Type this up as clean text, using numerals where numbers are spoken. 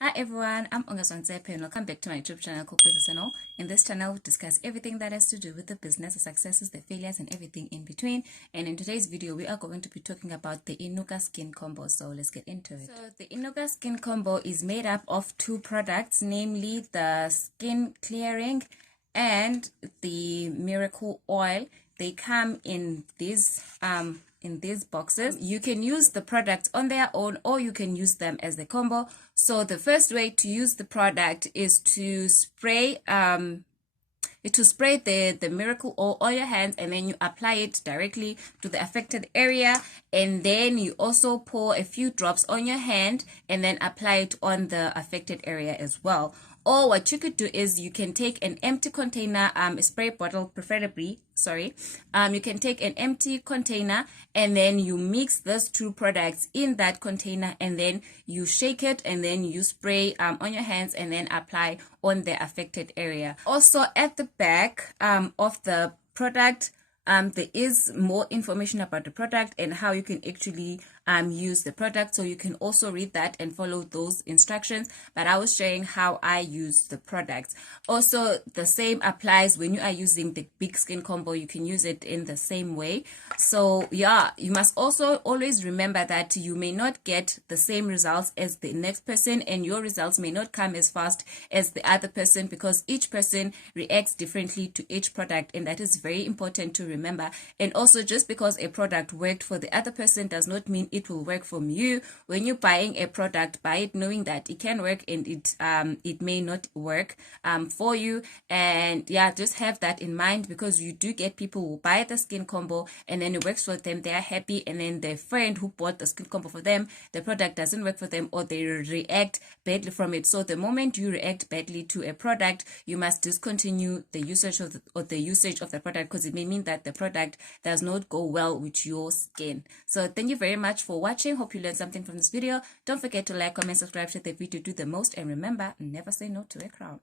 Hi everyone, I'm Ongezwa Ntsepe and welcome back to my YouTube channel called Business and All. In this channel, we discuss everything that has to do with the business, the successes, the failures, and everything in between. And in today's video, we are going to be talking about the INUKA Skin combo. So let's get into it. So the INUKA Skin combo is made up of two products, namely the skin clearing and the miracle oil. They come in these boxes. You can use the products on their own or you can use them as the combo. So the first way to use the product is to spray the miracle oil on your hands, and then you apply it directly to the affected area, and then you also pour a few drops on your hand and then apply it on the affected area as well. Or what you could do is you can take an empty container, a spray bottle preferably, you can take an empty container and then you mix those two products in that container, and then you shake it and then you spray on your hands and then apply on the affected area. Also at the back of the product, there is more information about the product and how you can actually use the product, so you can also read that and follow those instructions, but I was showing how I use the products. Also, the same applies when you are using the big skin combo. You can use it in the same way. So yeah, you must also always remember that you may not get the same results as the next person, and your results may not come as fast as the other person, because each person reacts differently to each product, and that is very important to remember. And also, just because a product worked for the other person does not mean it will work for you. When you're buying a product, buy it knowing that it can work and it may not work for you. And yeah, just have that in mind, because you do get people who buy the skin combo and then it works for them, they are happy, and then their friend who bought the skin combo for them, the product doesn't work for them, or they react badly from it. So the moment you react badly to a product, you must discontinue the usage of the product, because it may mean that the product does not go well with your skin. So thank you very much for watching. Hope you learned something from this video. Don't forget to like, comment, subscribe, share the video, do the most, and remember, never say no to a crown.